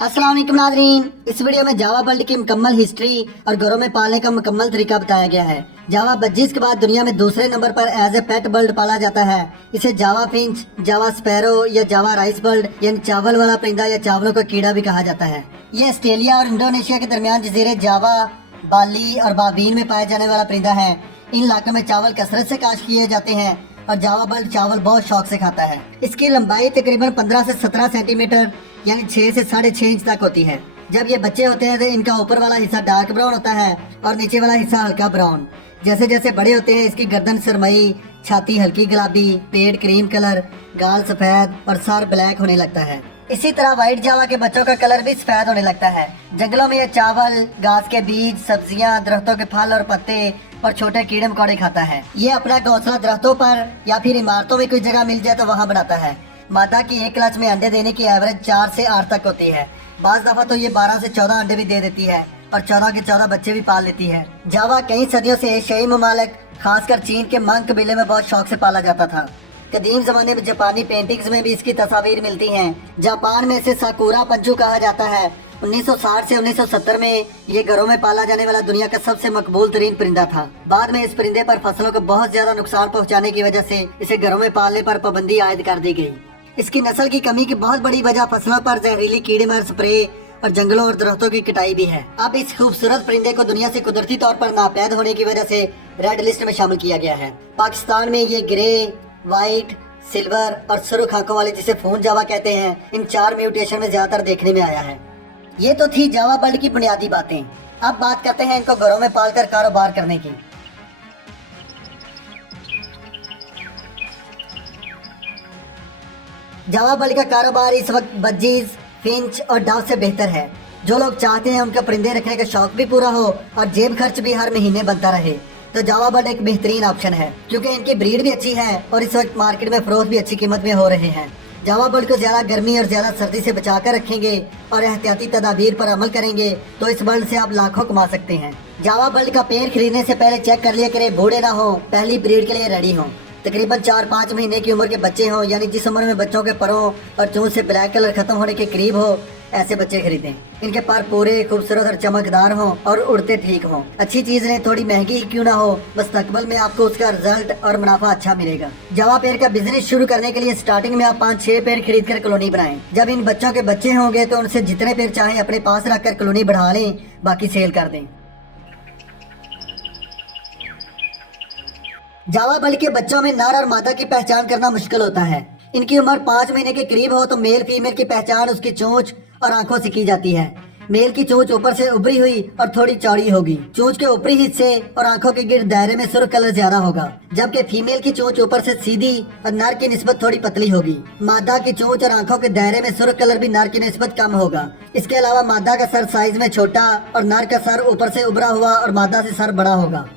अस्सलाम वालेकुम नाज़रीन। इस वीडियो में जावा बर्ड की मुकम्मल हिस्ट्री और घरों में पालने का मुकम्मल तरीका बताया गया है। जावा बज्जीज के बाद दुनिया में दूसरे नंबर पर एज ए पेट बर्ड पाला जाता है। इसे जावा फिंच, जावा स्पैरो या जावा राइस बर्ड यानी चावल वाला परिंदा या चावलों का कीड़ा भी कहा जाता है। ये ऑस्ट्रेलिया और इंडोनेशिया के दरमियान जजीरे जावा, बाली और बाबीन में पाया जाने वाला परिंदा है। इन इलाकों में चावल कसरत से काश्त किए जाते हैं और जावा बर्ड चावल बहुत शौक से खाता है। इसकी लंबाई तकरीबन 15 से 17 सेंटीमीटर यानी 6 से 6.5 इंच तक होती है। जब ये बच्चे होते हैं तो इनका ऊपर वाला हिस्सा डार्क ब्राउन होता है और नीचे वाला हिस्सा हल्का ब्राउन। जैसे जैसे बड़े होते हैं इसकी गर्दन सरमई, छाती हल्की गुलाबी, पेट क्रीम कलर, गाल सफेद और सर ब्लैक होने लगता है। इसी तरह व्हाइट जावा के बच्चों का कलर भी सफेद होने लगता है। जंगलों में ये चावल, घास के बीज, सब्जियां, दरख्तों के फल और पत्ते और छोटे कीड़े मकोड़े खाता है। ये अपना घोंसला दरख्तों पर या फिर इमारतों में कोई जगह मिल जाए तो वहाँ बनाता है। मादा की एक क्लच में अंडे देने की एवरेज 4 से 8 तक होती है। बाज दफा तो ये 12 से 14 अंडे भी दे देती है और 14 के 14 बच्चे भी पाल लेती है। जावा कई सदियों से एशियाई ममालिक खासकर चीन के मंग कबीले में बहुत शौक से पाला जाता था। कदीम जमाने में जापानी पेंटिंग्स में भी इसकी तस्वीर मिलती हैं। जापान में इसे साकुरा पंचू कहा जाता है। 1960 से 1970 में ये घरों में पाला जाने वाला दुनिया का सबसे मकबूल तरीन परिंदा था। बाद में इस परिंदे पर फसलों को बहुत ज्यादा नुकसान पहुंचाने की वजह से इसे घरों में पालने पर पाबंदी आयद कर दी गई। इसकी नस्ल की कमी की बहुत बड़ी वजह फसलों पर जहरीली कीड़े मार स्प्रे और जंगलों और दरख्तों की कटाई भी है। अब इस खूबसूरत परिंदे को दुनिया से कुदरती तौर पर नापैद होने की वजह से रेड लिस्ट में शामिल किया गया है। पाकिस्तान में ये ग्रे, व्हाइट, सिल्वर और सुर्ख आंखों वाले जिसे फोन जावा कहते हैं, इन 4 म्यूटेशन में ज्यादातर देखने में आया है। ये तो थी जावा बर्ड की बुनियादी बातें। अब बात करते हैं इनको घरों में पालकर कारोबार करने की। जावा बर्ड का कारोबार इस वक्त बज्जीज, फिंच और डव से बेहतर है। जो लोग चाहते हैं उनका परिंदे रखने का शौक भी पूरा हो और जेब खर्च भी हर महीने बनता रहे तो जावा बर्ड एक बेहतरीन ऑप्शन है, क्योंकि इनकी ब्रीड भी अच्छी है और इस वक्त मार्केट में फरोख्त भी अच्छी कीमत में हो रहे हैं। जावा बर्ड को ज्यादा गर्मी और ज्यादा सर्दी से बचा कर रखेंगे और एहतियाती तदाबीर पर अमल करेंगे तो इस बर्ड से आप लाखों कमा सकते हैं। जावा बर्ड का पेड़ खरीदने से पहले चेक कर लिया करें बूढ़े ना हो, पहली ब्रीड के लिए रेडी हो, तकरीबन 4-5 महीने की उम्र के बच्चे हों, यानी जिस उम्र में बच्चों के परों और चूंच से ब्लैक कलर खत्म होने के करीब हो, ऐसे बच्चे खरीदें। इनके पर पूरे खूबसूरत और चमकदार हों और उड़ते ठीक हों। अच्छी चीज ने थोड़ी महंगी ही क्यों ना हो, मुस्तकबल में आपको उसका रिजल्ट और मुनाफा अच्छा मिलेगा। जावा पेड़ का बिजनेस शुरू करने के लिए स्टार्टिंग में आप 5-6 पेड़ खरीद कर कॉलोनी बनाएं। जब इन बच्चों के बच्चे होंगे तो उनसे जितने पेड़ चाहें अपने पास रखकर कॉलोनी बढ़ा लें, बाकी सेल कर दें। जावा बर्ड के बच्चों में नर और मादा की पहचान करना मुश्किल होता है। इनकी उम्र 5 महीने के करीब हो तो मेल फीमेल की पहचान उसकी चोंच और आंखों से की जाती है। मेल की चोंच ऊपर से उभरी हुई और थोड़ी चौड़ी होगी। चोंच के ऊपरी हिस्से और आंखों के गिर्द दायरे में सुर्ख कलर ज्यादा होगा, जबकि फीमेल की चोंच ऊपर से सीधी और नर की निस्बत थोड़ी पतली होगी। मादा की चोंच और आंखों के दायरे में सुर्ख कलर भी नर की निस्बत कम होगा। इसके अलावा मादा का सर साइज में छोटा और नर का सर ऊपर से उभरा हुआ और मादा से सर बड़ा होगा।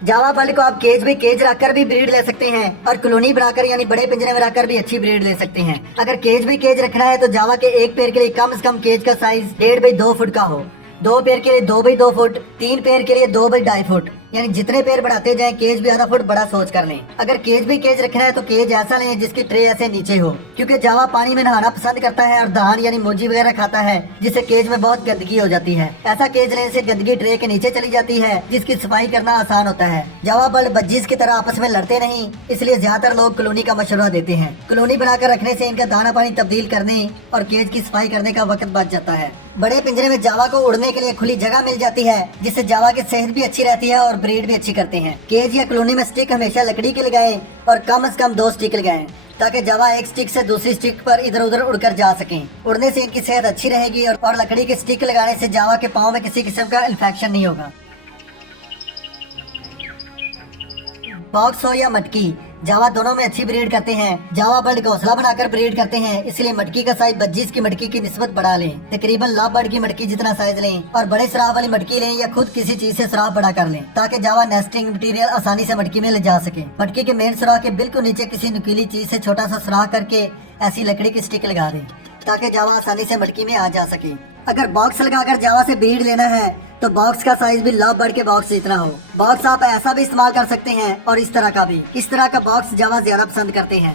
जावा बर्ड को आप केज रखकर भी ब्रीड ले सकते हैं और कॉलोनी बनाकर यानी बड़े पिंजरे में रखकर भी अच्छी ब्रीड ले सकते हैं। अगर केज रखना है तो जावा के एक पेड़ के लिए कम से कम केज का साइज 1.5 बाई 2 फुट का हो, 2 पेड़ के लिए 2 बाई 2 फुट, 3 पेड़ के लिए 2 बाई 2.5 फुट, यानी जितने पेड़ बढ़ाते जाएं केज भी आधा फुट बड़ा सोच कर लें। अगर केज रखना है तो केज ऐसा लें जिसकी ट्रे ऐसे नीचे हो, क्योंकि जावा पानी में नहाना पसंद करता है और धान यानी मोजी वगैरह खाता है, जिससे केज में बहुत गंदगी हो जाती है। ऐसा केज लेने से गंदगी ट्रे के नीचे चली जाती है, जिसकी सफाई करना आसान होता है। जावा बर्ड बज्जीज की तरह आपस में लड़ते नहीं, इसलिए ज्यादातर लोग कॉलोनी का मशवरा देते हैं। कॉलोनी बनाकर रखने से इनका दाना पानी तब्दील करने और केज की सफाई करने का वक्त बच जाता है। बड़े पिंजरे में जावा को उड़ने के लिए खुली जगह मिल जाती है, जिससे जावा की सेहत भी अच्छी रहती है और ब्रीड भी अच्छी करते हैं। केज या कॉलोनी में स्टिक हमेशा लकड़ी की लगाएं और कम से कम 2 स्टिक लगाएं, ताकि जावा एक स्टिक से दूसरी स्टिक पर इधर उधर उड़कर जा सकें। उड़ने से इनकी सेहत अच्छी रहेगी और लकड़ी के स्टिक लगाने से जावा के पाँव में किसी किस्म का इन्फेक्शन नहीं होगा। बॉक्स हो या मटकी, जावा दोनों में अच्छी ब्रीड करते हैं। जावा बर्ड घोंसला बनाकर ब्रीड करते हैं, इसलिए मटकी का साइज बज्जीज की मटकी की निस्बत बढ़ा लें। तकरीबन लाभ बर्ड की मटकी जितना साइज लें और बड़े सुराख वाली मटकी लें या खुद किसी चीज से सुराख बड़ा कर लें, ताकि जावा नेस्टिंग मटेरियल आसानी से मटकी में ले जा सके। मटकी के मेन सुराख के बिल्कुल नीचे किसी नुकीली चीज से छोटा सा सुराख करके ऐसी लकड़ी की स्टिक लगा दें, ताकि जावा आसानी से मटकी में आ जा सके। अगर बॉक्स लगाकर जावा से ब्रीड लेना है तो बॉक्स का साइज भी लव बर्ड के बॉक्स जितना हो। बॉक्स आप ऐसा भी इस्तेमाल कर सकते हैं और इस तरह का भी। इस तरह का बॉक्स जावा ज्यादा पसंद करते हैं।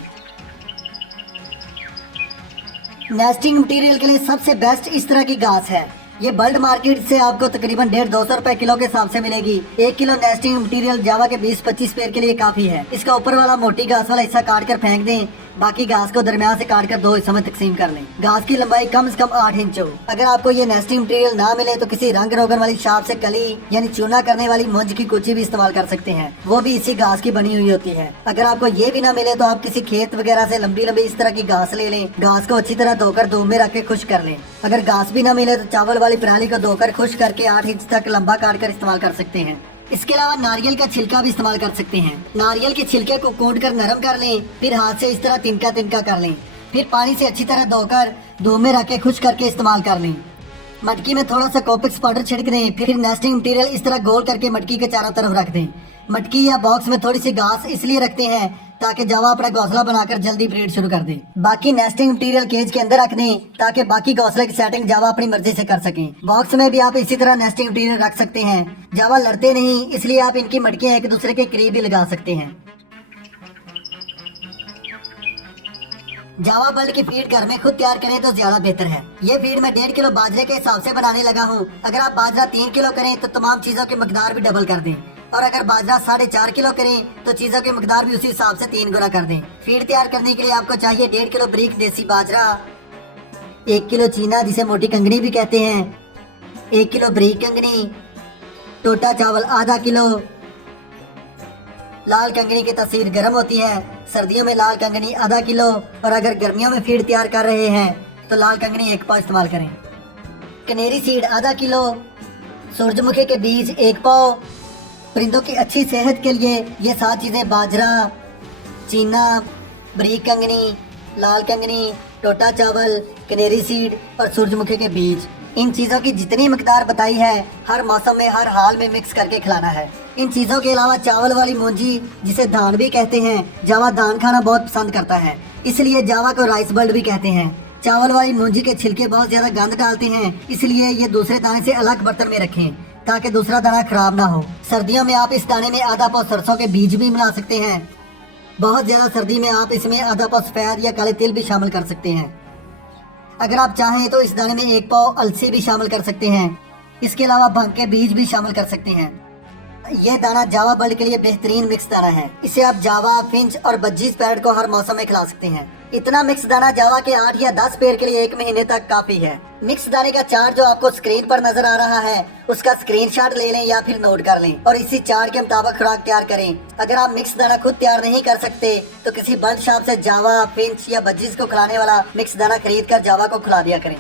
नेस्टिंग मटेरियल के लिए सबसे बेस्ट इस तरह की घास है। ये बल्ड मार्केट से आपको तकरीबन 150-200 रुपए किलो के हिसाब से मिलेगी। 1 किलो नेस्टिंग मटेरियल जावा के 20-25 पेड़ के लिए काफी है। इसका ऊपर वाला मोटी घास वाला हिस्सा काट कर फेंक दें, बाकी घास को दरमियान से काट कर 2 हिस्सों में तकसीम कर लें। घास की लंबाई कम से कम 8 इंच हो। अगर आपको ये नेस्टिंग मटेरियल ना मिले तो किसी रंग रोगन वाली शाप से कली यानी चूना करने वाली मुंज की कुची भी इस्तेमाल कर सकते हैं, वो भी इसी घास की बनी हुई होती है। अगर आपको ये भी ना मिले तो आप किसी खेत वगैरह से लंबी लंबी इस तरह की घास ले लें। घास को अच्छी तरह धोकर धूप में रख के खुश कर लें। अगर घास भी ना मिले तो चावल वाली पराली को धोकर खुश करके 8 इंच तक लंबा काट कर इस्तेमाल कर सकते हैं। इसके अलावा नारियल का छिलका भी इस्तेमाल कर सकते हैं। नारियल के छिलके को कूट कर नरम कर लें, फिर हाथ से इस तरह तिनका तिनका कर लें, फिर पानी से अच्छी तरह धोकर धूप में रख के खुश करके इस्तेमाल कर लें। मटकी में थोड़ा सा कॉपिक्स पाउडर छिड़क दें, फिर नेस्टिंग मटेरियल इस तरह गोल करके मटकी के चारों तरफ रख दें। मटकी या बॉक्स में थोड़ी सी घास इसलिए रखते हैं ताकि जावा अपना घोंसला बनाकर जल्दी ब्रीड शुरू कर दे। बाकी नेस्टिंग मटेरियल केज के अंदर रख दें ताकि बाकी घोंसले की सेटिंग जावा अपनी मर्जी से कर सकें। बॉक्स में भी आप इसी तरह नेस्टिंग मटेरियल रख सकते हैं। जावा लड़ते नहीं, इसलिए आप इनकी मटकियां एक दूसरे के करीब भी लगा सकते हैं। जावा बर्ड की फीड घर में खुद तैयार करें तो ज्यादा बेहतर है। ये फीड मैं 1.5 किलो बाजरे के हिसाब से बनाने लगा हूँ। अगर आप बाजरा 3 किलो करें तो तमाम चीजों की मकदार भी डबल कर दें, और अगर बाजरा 4.5 किलो करें तो चीजों की मकदार भी उसी हिसाब से 3 गुना कर दें। फीड तैयार करने के लिए आपको चाहिए 1.5 किलो बारीक देसी बाजरा, 1 किलो चीना जिसे मोटी कंगनी भी कहते हैं, 1 किलो बारीक कंगनी, टोटा चावल आधा किलो। लाल कंगनी की तासीर गर्म होती है, सर्दियों में लाल कंगनी आधा किलो, और अगर गर्मियों में फीड तैयार कर रहे हैं तो लाल कंगनी 1 पाव इस्तेमाल करें। कनेरी सीड आधा किलो, सूरजमुखी के बीज 1 पाव। परिंदों की अच्छी सेहत के लिए ये 7 चीजें बाजरा, चीना, बारीक कंगनी, लाल कंगनी, टोटा चावल, कनेरी सीड और सूरजमुखी के बीज, इन चीजों की जितनी मकदार बताई है हर मौसम में हर हाल में मिक्स करके खिलाना है। इन चीजों के अलावा चावल वाली मूंजी जिसे धान भी कहते हैं, जावा धान खाना बहुत पसंद करता है, इसलिए जावा को राइस बर्ड भी कहते हैं। चावल वाली मूंजी के छिलके बहुत ज्यादा गंद डालते हैं, इसलिए ये दूसरे दाने से अलग बर्तन में रखें ताकि दूसरा दाना खराब ना हो। सर्दियों में आप इस दाने में आधा पाव सरसों के बीज भी मिला सकते हैं। बहुत ज्यादा सर्दी में आप इसमें आधा पाव सफेद या काले तिल भी शामिल कर सकते हैं। अगर आप चाहें तो इस दाने में 1 पाव अलसी भी शामिल कर सकते हैं। इसके अलावा भंग के बीज भी शामिल कर सकते हैं। ये दाना जावा बर्ड के लिए बेहतरीन मिक्स दाना है। इसे आप जावा, फिंच और बज्जीज पैरट को हर मौसम में खिला सकते हैं। इतना मिक्स दाना जावा के 8 या 10 पेड़ के लिए 1 महीने तक काफी है। मिक्स दाने का चार्ट जो आपको स्क्रीन पर नजर आ रहा है उसका स्क्रीनशॉट ले लें या फिर नोट कर लें और इसी चार्ट के मुताबिक खुराक तैयार करें। अगर आप मिक्स दाना खुद तैयार नहीं कर सकते तो किसी बर्ड शॉप से जावा, फिंच या बज्जीज को खिलाने वाला मिक्स दाना खरीद कर जावा को खिला दिया करें।